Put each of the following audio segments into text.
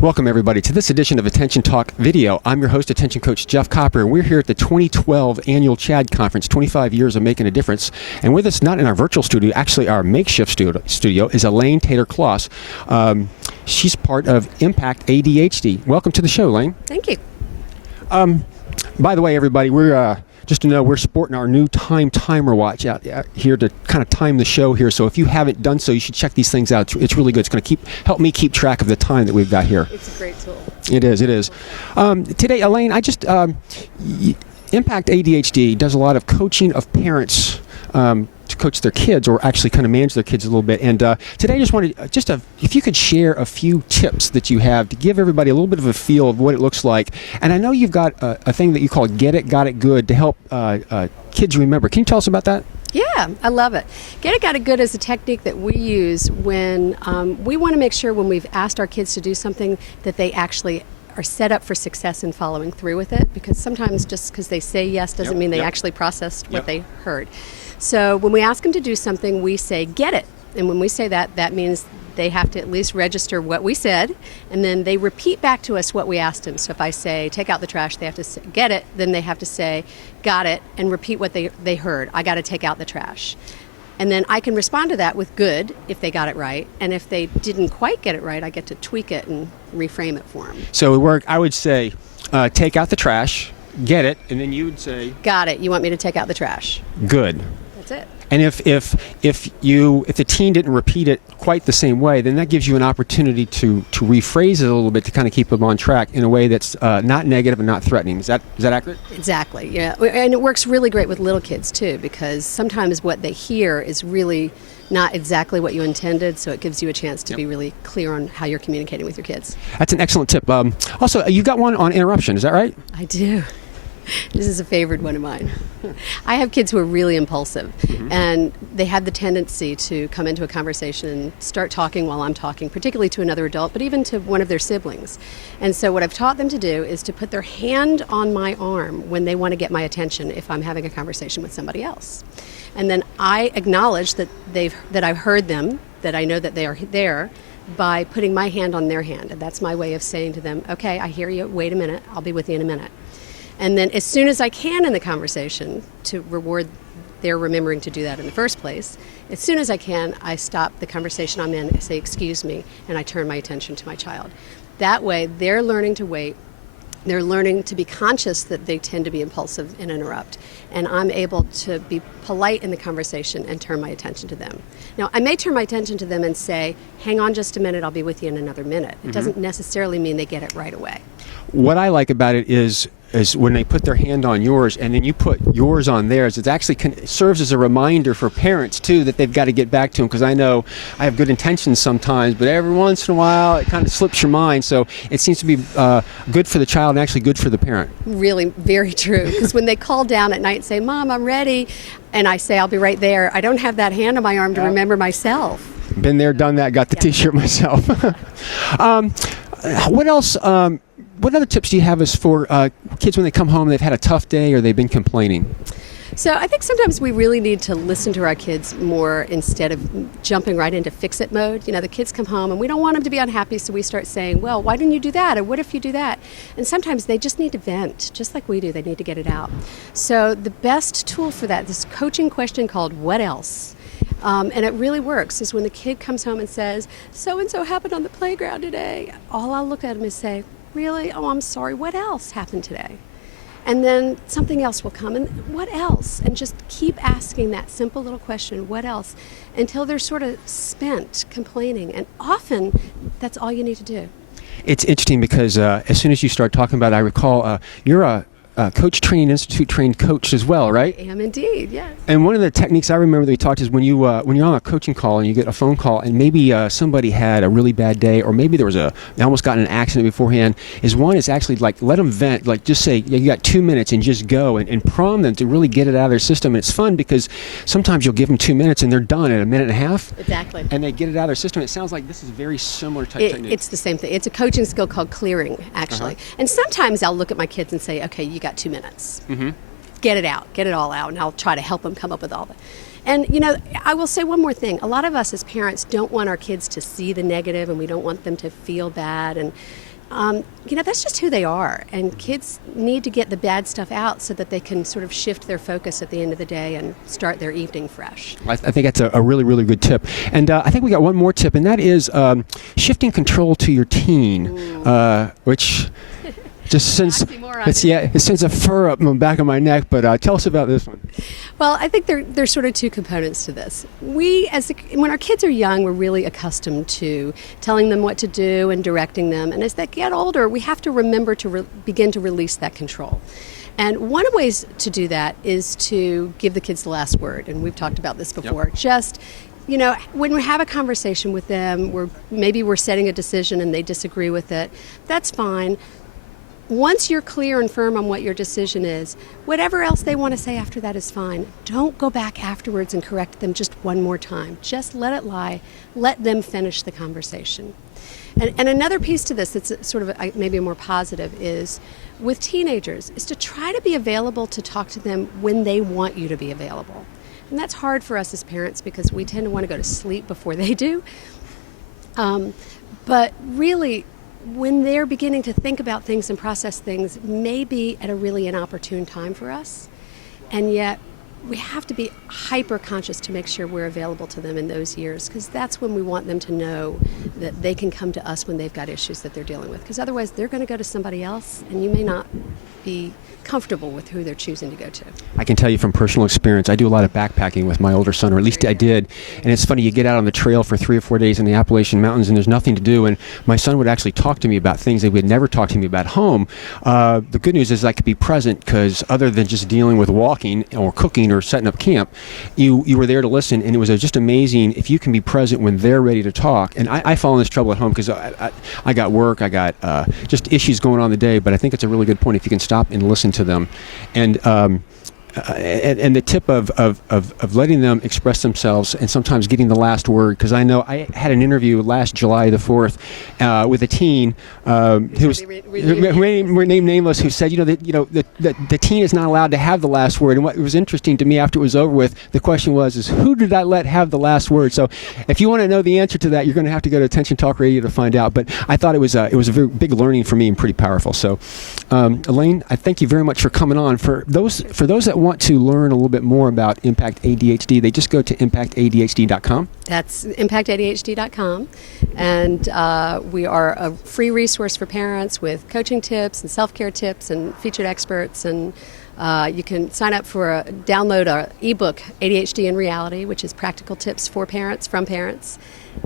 Welcome, everybody, to this edition of Attention Talk Video. I'm your host, Attention Coach Jeff Copper, and we're here at the 2012 Annual CHAD Conference, 25 Years of Making a Difference. And with us, not in our virtual studio, actually our makeshift studio is Elaine Taylor-Kloss. She's part of Impact ADHD. Welcome to the show, Elaine. Thank you. By the way, everybody, we're just to know we're sporting our new timer watch out here to kind of time the show here. So if you haven't done so, you should check these things out. It's really good. It's going to help me keep track of the time that we've got here. It's a great tool. It is. Today, Elaine, Impact ADHD does a lot of coaching of parents to coach their kids, or actually kind of manage their kids a little bit. And today I just wanted, if you could share a few tips that you have to give everybody a little bit of a feel of what it looks like. And I know you've got a thing that you call Get It, Got It Good to help kids remember. Can you tell us about that? Yeah, I love it. Get It, Got It Good is a technique that we use when we want to make sure when we've asked our kids to do something that they actually are set up for success in following through with it, because sometimes just because they say yes doesn't mean they actually processed what they heard. So when we ask them to do something, we say, get it. And when we say that, that means they have to at least register what we said, and then they repeat back to us what we asked them. So if I say, take out the trash, they have to say, get it, then they have to say, got it, and repeat what they heard. I got to take out the trash. And then I can respond to that with good if they got it right. And if they didn't quite get it right, I get to tweak it and reframe it for them. So I would say, take out the trash, get it, and then you would say, got it. You want me to take out the trash? Good. That's it. And if the teen didn't repeat it quite the same way, then that gives you an opportunity to rephrase it a little bit to kind of keep them on track in a way that's not negative and not threatening. Is that accurate? Exactly. Yeah, and it works really great with little kids too, because sometimes what they hear is really not exactly what you intended, so it gives you a chance to be really clear on how you're communicating with your kids. That's an excellent tip. Also, you've got one on interruption. Is that right? I do. This is a favorite one of mine. I have kids who are really impulsive, and they have the tendency to come into a conversation and start talking while I'm talking, particularly to another adult, but even to one of their siblings. And so what I've taught them to do is to put their hand on my arm when they want to get my attention if I'm having a conversation with somebody else. And then I acknowledge that I've heard them, that I know that they are there, by putting my hand on their hand. And that's my way of saying to them, okay, I hear you, wait a minute, I'll be with you in a minute. And then as soon as I can in the conversation, to reward their remembering to do that in the first place, as soon as I can, I stop the conversation I'm in, I say, excuse me, and I turn my attention to my child. That way, they're learning to wait. They're learning to be conscious that they tend to be impulsive and interrupt. And I'm able to be polite in the conversation and turn my attention to them. Now, I may turn my attention to them and say, hang on just a minute, I'll be with you in another minute. It doesn't necessarily mean they get it right away. What I like about it is when they put their hand on yours and then you put yours on theirs, it actually serves as a reminder for parents too that they've got to get back to them, because I know I have good intentions sometimes, but every once in a while it kind of slips your mind. So it seems to be good for the child and actually good for the parent. Really, very true. Because when they call down at night and say, Mom, I'm ready, and I say, I'll be right there, I don't have that hand on my arm to remember myself. Been there, done that, got the t-shirt myself. What else? What other tips do you have as for kids when they come home and they've had a tough day or they've been complaining? So I think sometimes we really need to listen to our kids more instead of jumping right into fix-it mode. You know, the kids come home and we don't want them to be unhappy, so we start saying, well, why didn't you do that? Or what if you do that? And sometimes they just need to vent, just like we do. They need to get it out. So the best tool for that, this coaching question called what else? And it really works, is when the kid comes home and says, so-and-so happened on the playground today. All I'll look at them is say, really? Oh, I'm sorry. What else happened today? And then something else will come, and what else? And just keep asking that simple little question, what else? Until they're sort of spent complaining. And often, that's all you need to do. It's interesting because as soon as you start talking about it, I recall you're a Coach Training Institute trained coach as well, right? I am indeed, yes. And one of the techniques I remember that we talked is when you're on a coaching call and you get a phone call and maybe somebody had a really bad day, or maybe they almost got in an accident beforehand, is actually like let them vent, like just say, yeah, you got 2 minutes and just go and prompt them to really get it out of their system. And it's fun because sometimes you'll give them 2 minutes and they're done in a minute and a half. Exactly. And they get it out of their system. It sounds like this is a very similar technique. It's the same thing. It's a coaching skill called clearing, actually. And sometimes I'll look at my kids and say, okay, you got 2 minutes. Get it out, get it all out, and I'll try to help them come up with all that. And, you know, I will say one more thing. A lot of us as parents don't want our kids to see the negative, and we don't want them to feel bad. And That's just who they are. And kids need to get the bad stuff out so that they can sort of shift their focus at the end of the day and start their evening fresh. I think that's a really, really good tip. And I think we got one more tip, and that is shifting control to your teen, which just sends it sends a fur up the back of my neck. But tell us about this one. Well, I think there's sort of two components to this. When our kids are young, we're really accustomed to telling them what to do and directing them. And as they get older, we have to remember to begin to release that control. And one of the ways to do that is to give the kids the last word. And we've talked about this before. Yep. Just, when we have a conversation with them, maybe we're setting a decision and they disagree with it, that's fine. Once you're clear and firm on what your decision is, whatever else they want to say after that is fine. Don't go back afterwards and correct them just one more time. Just let it lie. Let them finish the conversation. And another piece to this that's sort of maybe more positive is with teenagers is to try to be available to talk to them when they want you to be available. And that's hard for us as parents because we tend to want to go to sleep before they do. But really, when they're beginning to think about things and process things, may be at a really inopportune time for us. And yet, we have to be hyper conscious to make sure we're available to them in those years, because that's when we want them to know that they can come to us when they've got issues that they're dealing with. Because otherwise, they're going to go to somebody else, and you may not be comfortable with who they're choosing to go to. I can tell you from personal experience, I do a lot of backpacking with my older son, or at least I did. And it's funny, you get out on the trail for 3 or 4 days in the Appalachian Mountains and there's nothing to do. And my son would actually talk to me about things that he would never talk to me about home. The good news is I could be present because other than just dealing with walking or cooking or setting up camp, you were there to listen. And it was just amazing if you can be present when they're ready to talk. And I fall in this trouble at home because I got work, I got just issues going on in the day. But I think it's a really good point if you can stop and listen to them. And the tip of letting them express themselves and sometimes getting the last word, because I know I had an interview last July the 4th with a teen who was named nameless, who said the teen is not allowed to have the last word. And what was interesting to me after it was over with, the question was who did I let have the last word? So if you want to know the answer to that, you're going to have to go to Attention Talk Radio to find out. But I thought it was a very big learning for me and pretty powerful. So Elaine, I thank you very much for coming on. For those that want to learn a little bit more about Impact ADHD, they just go to impactadhd.com. That's impactadhd.com. And we are a free resource for parents with coaching tips and self-care tips and featured experts. And you can sign up for download our ebook, ADHD in Reality, which is practical tips for parents, from parents.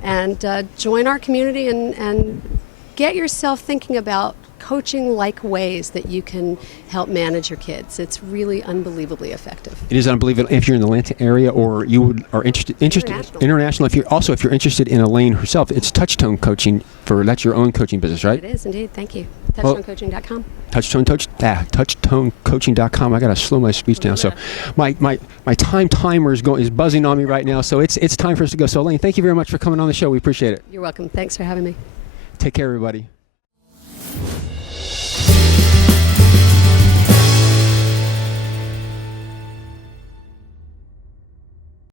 And join our community and get yourself thinking about coaching-like ways that you can help manage your kids. It's really unbelievably effective. It is unbelievable. If you're in the Atlanta area or you are interested international. If you're interested in Elaine herself, it's Touchtone Coaching. That's your own coaching business, right? It is indeed. Thank you. TouchtoneCoaching.com. TouchtoneCoaching.com. I got to slow my speech down. So my timer is buzzing on me right now. So it's time for us to go. So Elaine, thank you very much for coming on the show. We appreciate it. You're welcome. Thanks for having me. Take care, everybody.